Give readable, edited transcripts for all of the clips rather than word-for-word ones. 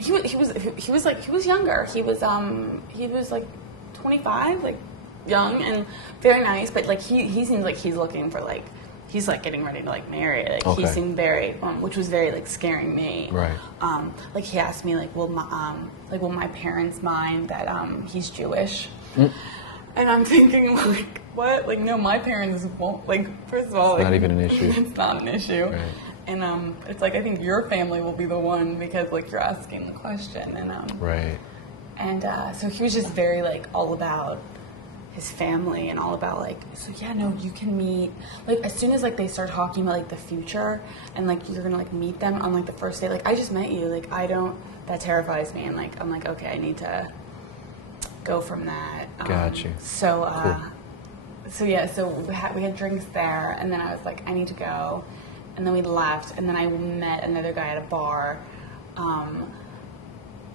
he was younger. He was like 25, like young and very nice, but like he seems like he's looking for like he's like getting ready to like marry. Like Okay. he seemed very which was very like scaring me. Right. Like he asked me like will my parents mind that he's Jewish? And I'm thinking like what? Like no, my parents won't. Like first of all, It's not even an issue. It's not an issue. Right. And it's like I think your family will be the one because like you're asking the question and Right. and so he was just very like all about his family and all about like so yeah no you can meet like as soon as like they start talking about like the future and like you're gonna like meet them on like the first day like I just met you like I don't that terrifies me and like I'm like okay I need to go from that. Got you. So Cool. so yeah so we had drinks there and then I was like I need to go. And then we left, and then I met another guy at a bar,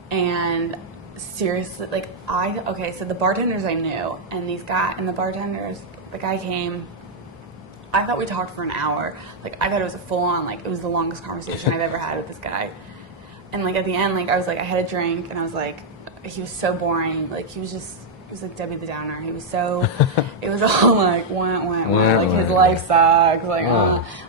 and seriously, like so the bartenders I knew, and the guy came. I thought we talked for an hour. Like I thought it was a full on, like it was the longest conversation I've ever had with this guy. And like at the end, like I was like I had a drink, and I was like, he was so boring. Like he was like Debbie the Downer. He was so, it was all like, like his life sucks. Like,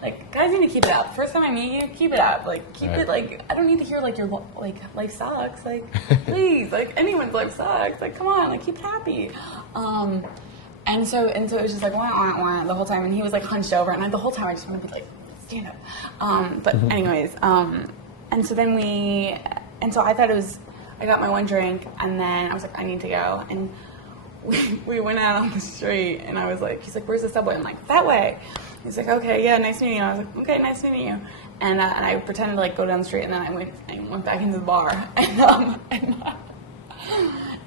like guys need to keep it up. First time I meet you, keep it up. Like, keep it, like, I don't need to hear like your, like, life sucks. Like, please, like, anyone's life sucks. Like, come on, like, keep it happy. And so it was just like, the whole time. And he was like hunched over. And the whole time I just wanted to be like, stand up. But anyways, and so then so I thought I got my one drink, and then I was like, I need to go. And we went out on the street, and I was like, he's like, where's the subway? I'm like, that way. He's like, okay, yeah, nice meeting you. I was like, okay, nice meeting you. And I pretended to like go down the street, and then I went back into the bar.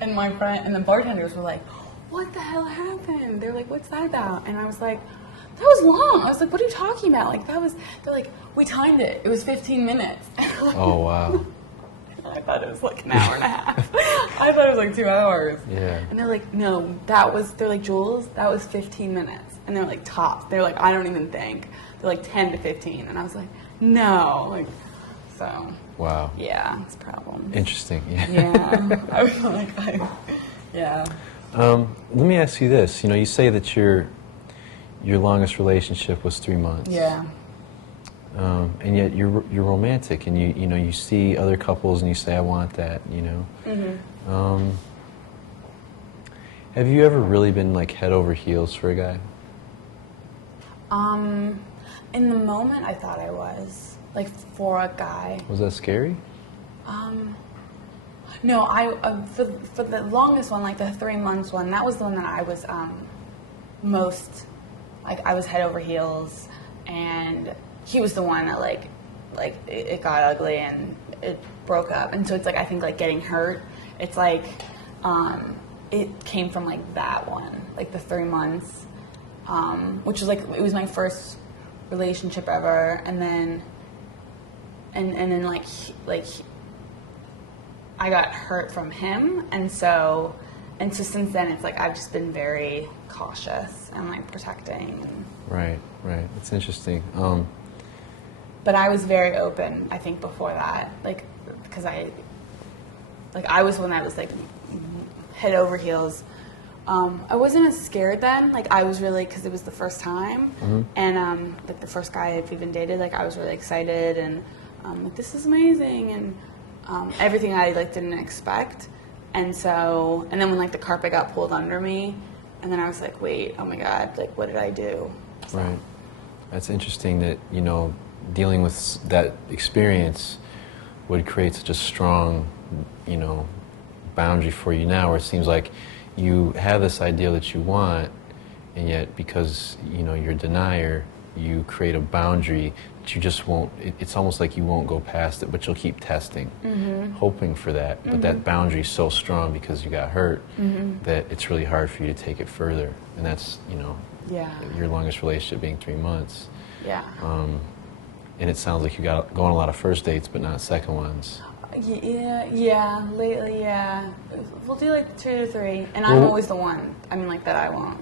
And my friend and the bartenders were like, what the hell happened? They're like, what's that about? And I was like, that was long. I was like, what are you talking about? Like they're like, we timed it. It was 15 minutes. Oh, wow. I thought it was like an hour and a half. I thought it was like 2 hours. Yeah. And they're like, no, they're like, Jules, that was 15 minutes. And they're like, tops. They're like, I don't even think. They're like 10 to 15. And I was like, no. Like, so. Wow. Yeah, it's a problem. Interesting. Yeah. Yeah. I was like, yeah. Let me ask you this. You know, you say that your longest relationship was 3 months. Yeah. And yet you're romantic, and you see other couples and you say, I want that, you know. Mm-hmm. Have you ever really been like head over heels for a guy? In the moment, I thought I was like for a guy. Was that scary? No, for the longest one, like the 3 months one, that was the one that I was most like I was head over heels, and he was the one that like it got ugly and it broke up. And so it's like I think like getting hurt, it's like it came from like that one, like the 3 months, which was like it was my first relationship ever, and then I got hurt from him, and so since then it's like I've just been very cautious and like protecting. Right. It's interesting. But I was very open, I think, before that, like, because I was one that was like head over heels. I wasn't as scared then. Like I was really, because it was the first time, Mm-hmm. and like the first guy I've even dated. Like I was really excited and like this is amazing and everything I like didn't expect. And then when like the carpet got pulled under me, and then I was like, wait, oh my God, like what did I do? So. Right. That's interesting that, you know, dealing with that experience would create such a strong, you know, boundary for you now, where it seems like you have this idea that you want, and yet because, you know, you're a denier, you create a boundary that you just won't, it's almost like you won't go past it, but you'll keep testing, hoping for that. But that boundary is so strong because you got hurt that it's really hard for you to take it further. And that's, you know, your longest relationship being 3 months. Yeah. And it sounds like you go on a lot of first dates, but not second ones. Yeah, lately, yeah. We'll do like 2 to 3, and I'm always the one, I mean, like, that I won't.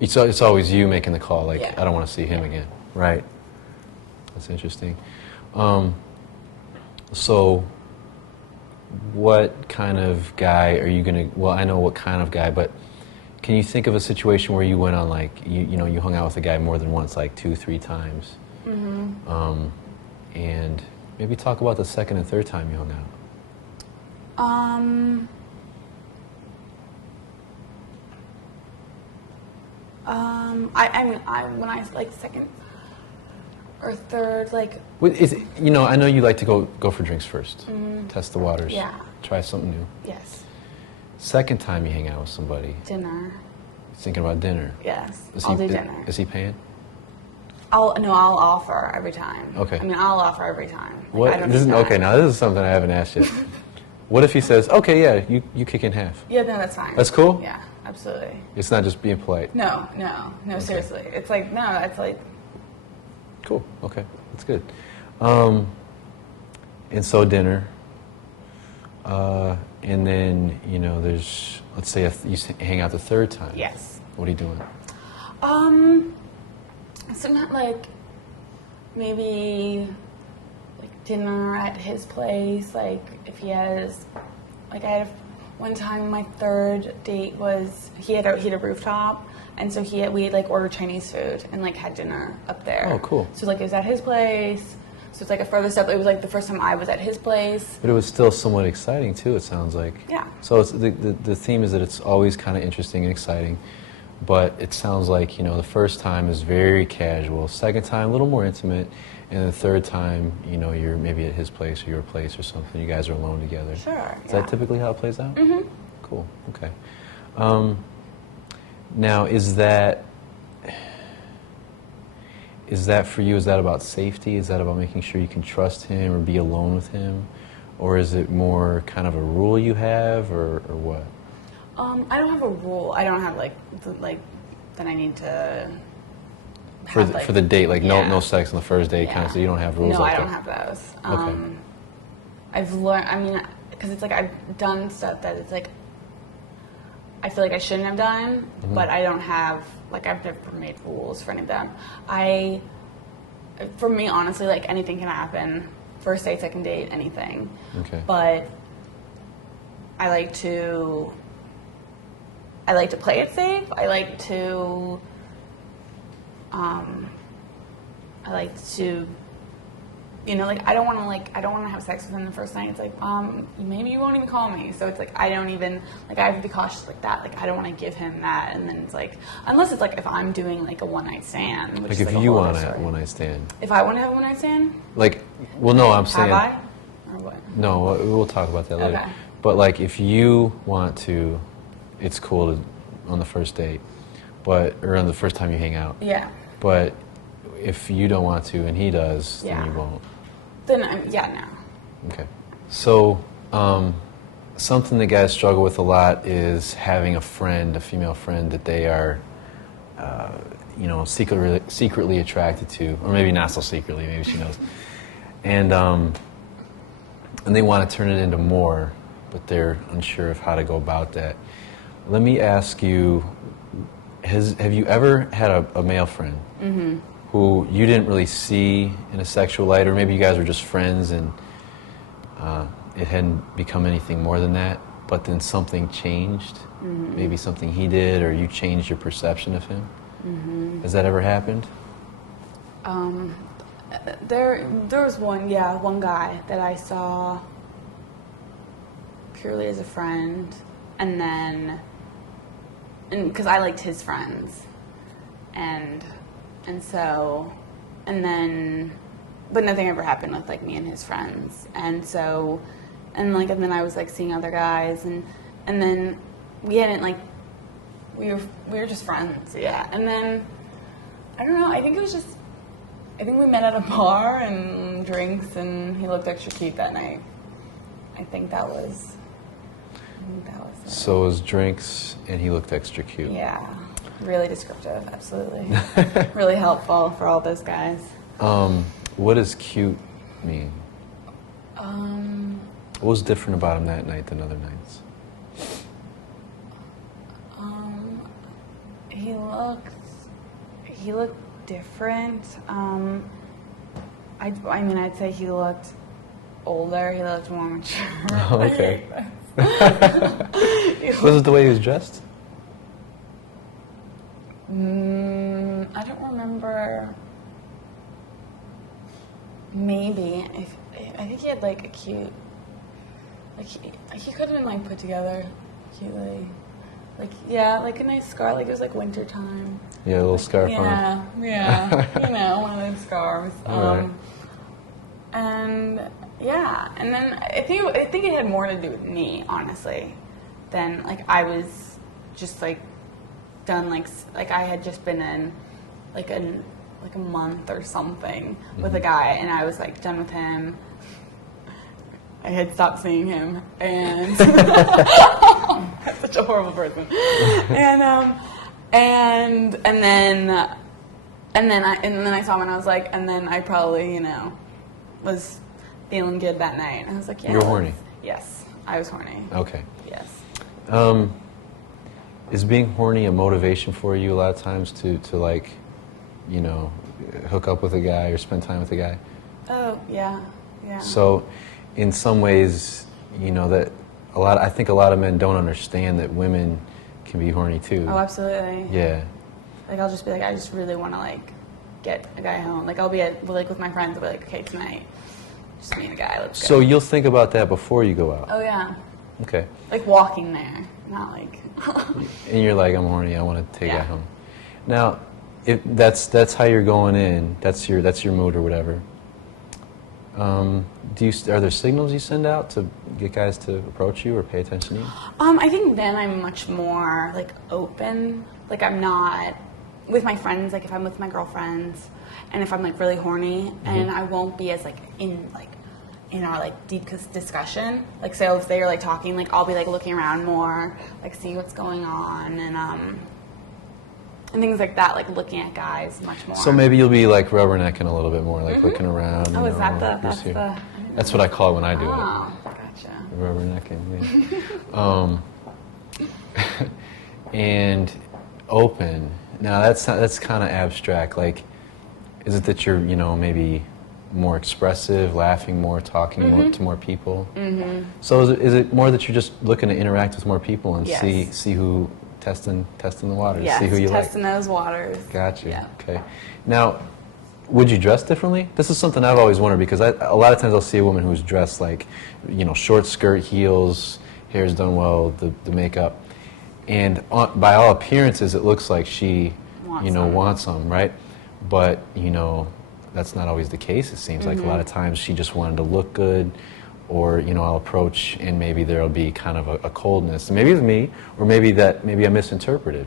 It's always you making the call, like, Yeah. I don't want to see him again. Right. That's interesting. So, what kind of guy are you gonna? Well, I know what kind of guy, but can you think of a situation where you went on like you hung out with a guy more than once, like 2, 3 times, and maybe talk about the second and third time you hung out. When I like second or third, like. Is it, I know you like to go for drinks first, test the waters, Yeah. try something new. Yes. Second time you hang out with somebody, Dinner. thinking about dinner. Yes. I'll do dinner. Is he paying? I'll offer every time. Okay. I mean, I'll offer every time. Like, What? I don't This is, need okay, that. now this is something I haven't asked yet. What if he says, okay, yeah, you kick in half? Yeah, no, that's fine. That's cool? Yeah, absolutely. It's not just being polite. No, seriously. It's like, no, it's like. Cool, okay, that's good. And so dinner, and then, there's, let's say you hang out the third time. Yes. What are you doing? Sometimes like maybe like dinner at his place. Like if he has, like I had one time my third date was he had a rooftop, and so we like ordered Chinese food and like had dinner up there. Oh, cool. So like it was at his place. So it's like a further step. It was like the first time I was at his place. But it was still somewhat exciting too, it sounds like. Yeah. So it's, the theme is that it's always kind of interesting and exciting, but it sounds like, the first time is very casual, second time a little more intimate, and the third time, you're maybe at his place or your place or something, you guys are alone together. Sure. Is that typically how it plays out? Mm-hmm. Cool, okay. Now, is that for you, is that about safety? Is that about making sure you can trust him or be alone with him? Or is it more kind of a rule you have, or what? I don't have a rule. I don't have like that I need to. For the date, like yeah. no sex on the first date, kind of. So you don't have rules No, like I that. don't have those. Okay. I've learned. I mean, because it's like I've done stuff that it's like I feel like I shouldn't have done, but I don't have like I've never made rules for any of them. For me, honestly, like anything can happen. First date, second date, anything. Okay. But I like to play it safe. I like to like I don't want to have sex with him the first night. It's like maybe you won't even call me. So it's like I don't even like I have to be cautious like that. Like I don't want to give him that. And then it's like unless it's like if I'm doing like a one night stand. Which Like is if like a you whole want other a story. one night stand. If I want to have a one night stand. Like, well, no, I'm saying. Have I? Or what? No, we'll talk about that later. Okay. But like, if you want to, it's cool to on the first date, or on the first time you hang out. Yeah. But if you don't want to and he does, Yeah. then you won't. Then no. Okay. So, something that guys struggle with a lot is having a female friend that they are, secretly attracted to, or maybe not so secretly, maybe she knows, and they want to turn it into more, but they're unsure of how to go about that. Let me ask you, have you ever had a male friend who you didn't really see in a sexual light, or maybe you guys were just friends and it hadn't become anything more than that, but then something changed, maybe something he did, or you changed your perception of him? Has that ever happened? There was one guy that I saw purely as a friend, and because I liked his friends, and but nothing ever happened with like me and his friends, and then I was like seeing other guys, and then we hadn't like we were just friends, yeah, and then I don't know, I think we met at a bar and drinks, and he looked extra cute that night. I think that was it. So it was drinks and he looked extra cute. Yeah, really descriptive, absolutely. Really helpful for all those guys. What does cute mean? What was different about him that night than other nights? He looked different. I'd say he looked older. He looked more mature. Oh, okay. Was it the way he was dressed? I don't remember. Maybe. I think he had like a cute, like he could have been like put together cutely. Like, yeah, like a nice scarf. Like it was like winter time. Yeah, a little scarf on. Yeah, one of those scarves. Right. And yeah, and then I think it had more to do with me, honestly, than like I was just like done like I had just been in like a month or something with a guy, and I was like done with him. I had stopped seeing him, and I'm such a horrible person. And then I saw him, and I was like, and then I probably was feeling good that night. And I was like, yeah. You were horny? Yes, I was horny. Okay. Yes. Is being horny a motivation for you a lot of times to like, hook up with a guy or spend time with a guy? Oh, yeah. So, in some ways, that I think a lot of men don't understand that women can be horny too. Oh, absolutely. Yeah. Like I'll just be like, I just really want to like get a guy home. Like I'll be with my friends. I'll be like, okay, tonight, just me and a guy. Let's go. So you'll think about that before you go out. Oh yeah. Okay. Like walking there, not like. And you're like, I'm horny. I want to take a guy home. Now, if that's how you're going in. That's your mood or whatever. Are there signals you send out to get guys to approach you or pay attention to you? I think then I'm much more like open. Like I'm not with my friends. Like if I'm with my girlfriends, and if I'm like really horny, and I won't be as like in our like deep discussion. Like so if they're like talking, like I'll be like looking around more, like see what's going on, and things like that, like looking at guys much more. So maybe you'll be like rubbernecking a little bit more, like looking around. Oh, is that that's what I call it when I do it. Oh, gotcha. Rubbernecking, yeah. And open. Now that's kind of abstract. Like, is it that you're maybe more expressive, laughing more, talking more to more people? So is it more that you're just looking to interact with more people and see who testing the waters, yes, see who you testing those waters. Gotcha. Yeah. Okay. Now, would you dress differently? This is something I've always wondered because a lot of times I'll see a woman who's dressed like, short skirt, heels, hair's done well, the makeup, and by all appearances, it looks like she, wants some, right? But that's not always the case. It seems like a lot of times she just wanted to look good, or I'll approach and maybe there'll be kind of a coldness. Maybe it's me, or maybe I misinterpreted.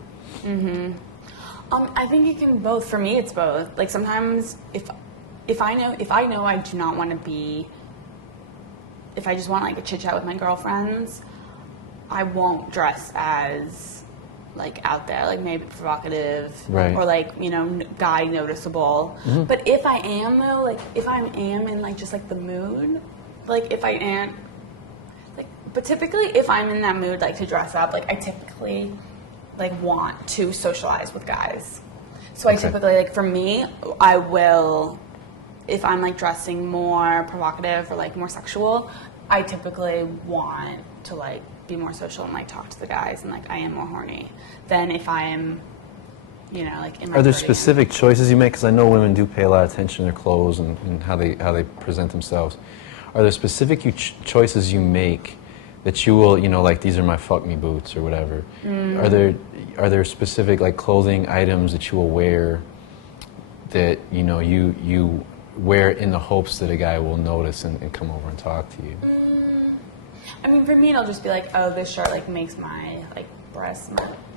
I think it can both. For me, it's both. Like sometimes if I know I do not want to be, if I just want like a chit chat with my girlfriends, I won't dress as like out there, like maybe provocative, right, or like guy noticeable. But if I am though, like if I am in like just like the mood, like if I am, like, but typically if I'm in that mood like to dress up, like I typically like want to socialize with guys. So I typically, like for me, I will, if I'm like dressing more provocative or like more sexual, I typically want to like be more social and like talk to the guys, and like I am more horny than if I am, like in my Are there cardigan. specific choices you make? Because I know women do pay a lot of attention to their clothes and how they present themselves. Are there specific choices you make that you will, like these are my fuck me boots or whatever? Are there specific like clothing items that you will wear that you wear in the hopes that a guy will notice and come over and talk to you? I mean, for me, it'll just be like, oh, this shirt like makes my like breasts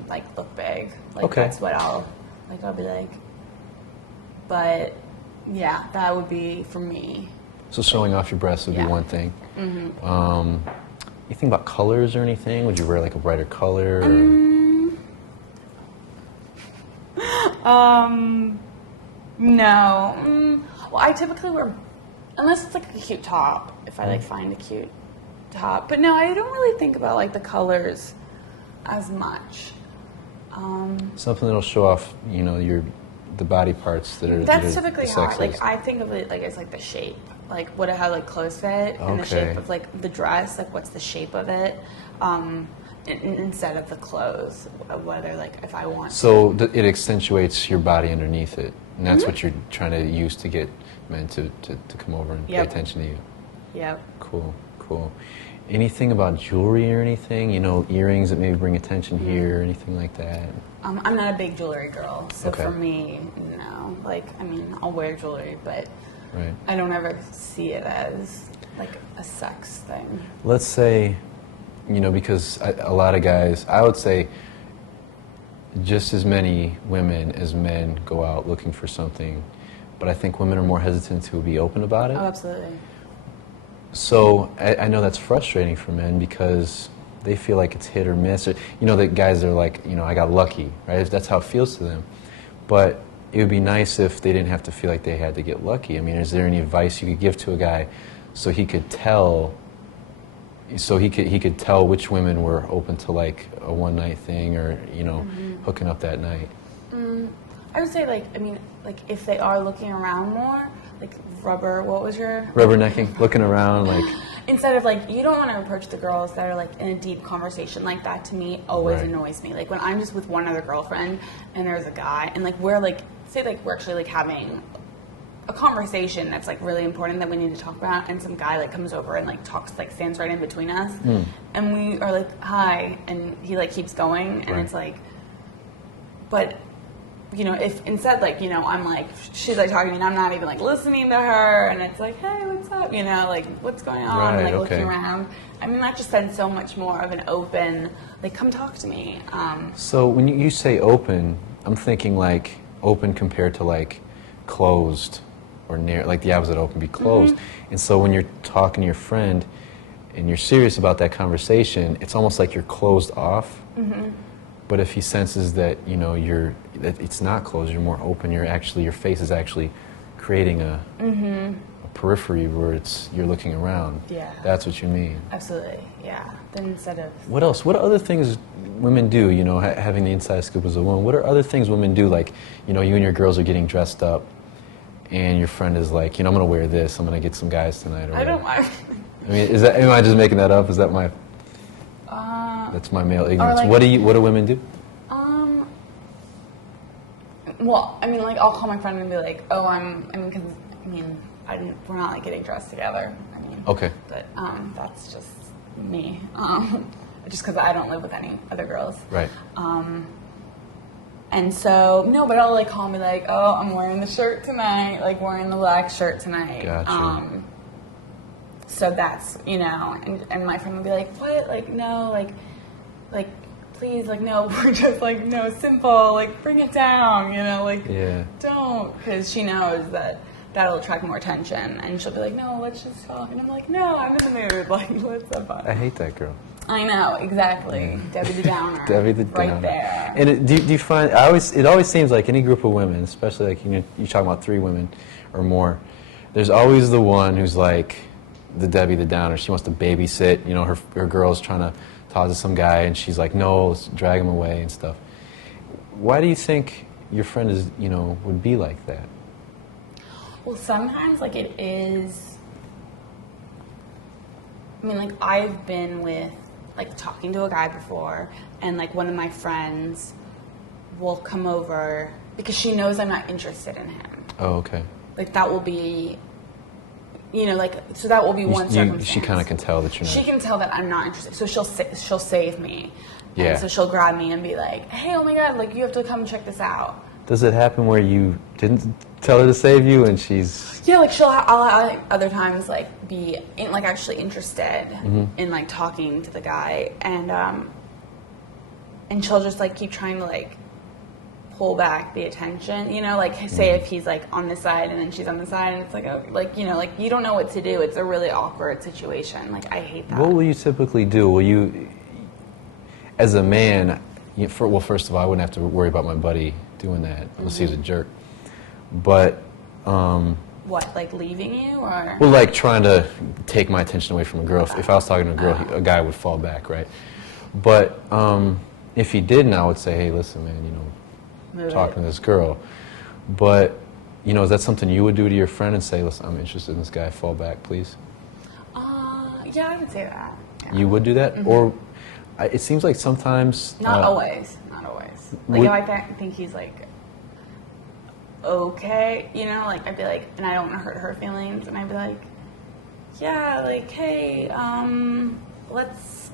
like look big. Like that's what I'll be like. But yeah, that would be for me. So showing off your breasts would be one thing. You think about colors or anything? Would you wear like a brighter color? No. Well, I typically wear, unless it's like a cute top, if I like find a cute top. But no, I don't really think about like the colors as much. Something that'll show off, the body parts that are That's typically the how, sexiest. like I think of it like as like the shape like would it have like clothes fit and the Okay. shape of like the dress, like what's the shape of it, instead of the clothes, whether like if I want So it accentuates your body underneath it, and that's Mm-hmm. what you're trying to use to get men to come over and Yep. pay attention to you. Yep. Cool, cool. Anything about jewelry or anything? You know, earrings that maybe bring attention Mm-hmm. here, anything like that? I'm not a big jewelry girl, so Okay. for me, no. Like, I mean, I'll wear jewelry, but Right. I don't ever see it as like a sex thing. Let's say, you know, because a lot of guys, I would say just as many women as men go out looking for something, but I think women are more hesitant to be open about it. Oh, absolutely. So I know that's frustrating for men because they feel like it's hit or miss. Or, you know, that guys are like, you know, I got lucky, right? That's how it feels to them. But it would be nice if they didn't have to feel like they had to get lucky. I mean, is there any advice you could give to a guy so he could tell, he could tell which women were open to like a one night thing or, you know, hooking up that night? I would say, like, I mean, like, if they are looking around more, like, what was your... Rubbernecking, looking around, like, Instead of, like, you don't want to approach the girls that are, like, in a deep conversation like that, to me, always Right. annoys me. Like, when I'm just with one other girlfriend, and there's a guy, and, like, we're, like, say, like, we're actually, like, having a conversation that's, like, really important that we need to talk about, and some guy, like, comes over and, like, talks, like, stands right in between us, and we are, like, hi, and he, like, keeps going, and Right. it's, like, but... You know, if instead, like, you know, I'm like, she's like talking to me and I'm not even like listening to her, and it's like, hey, what's up? You know, like, what's going on? Right, Like, okay. looking around. I mean, that just sends so much more of an open, like, come talk to me. So when you say open, I'm thinking like open compared to like closed or near, like the opposite open be closed. And so when you're talking to your friend and you're serious about that conversation, it's almost like you're closed off. But if he senses that, you know, that it's not closed, you're more open, your face is actually creating a periphery where you're looking around. Yeah. That's what you mean. Absolutely, yeah. Then instead of, What else? What other things women do, you know, having the inside scoop as a woman, what are other things women do? Like, you know, you and your girls are getting dressed up and your friend is like, you know, I'm going to wear this, I'm going to get some guys tonight. Or I don't whatever. mind. I mean, am I just making that up? Is that that's my male ignorance. like- What do women do? Well, I mean, like, I'll call my friend and be like, oh, because, we're not, like, getting dressed together. I mean, Okay. but that's just me. Just because I don't live with any other girls. Right. And so, no, but I'll, like, call me, like, oh, I'm wearing the shirt tonight, like, wearing the black shirt tonight. Gotcha. So that's, you know, and my friend would be like, what? Like, no, like, please, like, no, we're just, like, no, simple, like, bring it down, you know, like, Yeah. don't, because she knows that that'll attract more attention, and she'll be like, no, let's just talk, and I'm like, no, I'm in the mood, like, let's have fun. I hate that girl. I know, exactly, Debbie the Downer. Debbie the right Downer. there. And do you find, it always seems like any group of women, especially like, you know, you're talking about 3 women or more, there's always the one who's like the Debbie the Downer. She wants to babysit, you know, her girl's trying to talk to some guy and she's like, no, let's drag him away and stuff. Why do you think your friend is, you know, would be like that? Well, sometimes, like, it is, I mean, like, I've been with, like, talking to a guy before, and, like, one of my friends will come over because she knows I'm not interested in him. Oh, okay. Like, that will be, you know, like, so that will be one circumstance. She kind of can tell that you're not. She can tell that I'm not interested, so she'll save me. Yeah. And so she'll grab me and be like, hey, oh my God, like, you have to come check this out. Does it happen where you didn't tell her to save you and she's... Yeah, like, I'll like, other times, like, be, like, actually interested in, like, talking to the guy, and she'll just, like, keep trying to, like, pull back the attention, you know, like, say if he's, like, on this side and then she's on the side, and it's like, oh, like, you know, like, you don't know what to do. It's a really awkward situation. Like, I hate that. What will you typically do? Will you, as a man, well, first of all, I wouldn't have to worry about my buddy doing that unless he's a jerk. But, What, like, leaving you, or? well, like, trying to take my attention away from a girl. If I was talking to a girl, a guy would fall back, right? But if he didn't, I would say, hey, listen, man, you know, Move talking it. to this girl. But You know, is that something you would do to your friend and say, listen, I'm interested in this guy, fall back, please? Yeah, I would say that. Yeah. You would do that? Or it seems like sometimes... Not always. Not always. Like, if I think he's, like, okay, you know, like, I'd be like, and I don't want to hurt her feelings, and I'd be like, yeah, like, hey, let's,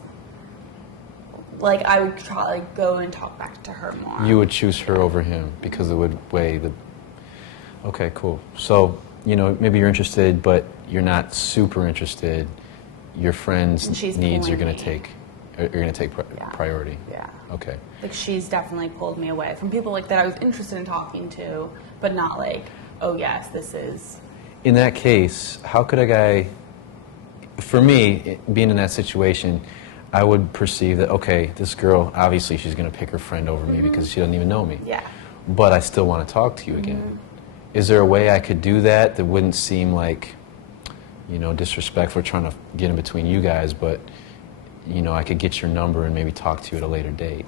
like, I would try, like, go and talk back to her more. You would choose her over him because it would weigh the... Okay, cool. So, you know, maybe you're interested, but you're not super interested. Your friend's needs are going to take... You're going to take priority. Yeah. Okay. Like, she's definitely pulled me away from people, like, that I was interested in talking to, but not like, oh, yes, this is... In that case, how could a guy... For me, being in that situation, I would perceive that, okay, this girl, obviously she's going to pick her friend over me because she doesn't even know me. Yeah. But I still want to talk to you again. Is there a way I could do that that wouldn't seem like, you know, disrespectful, trying to get in between you guys, but, you know, I could get your number and maybe talk to you at a later date?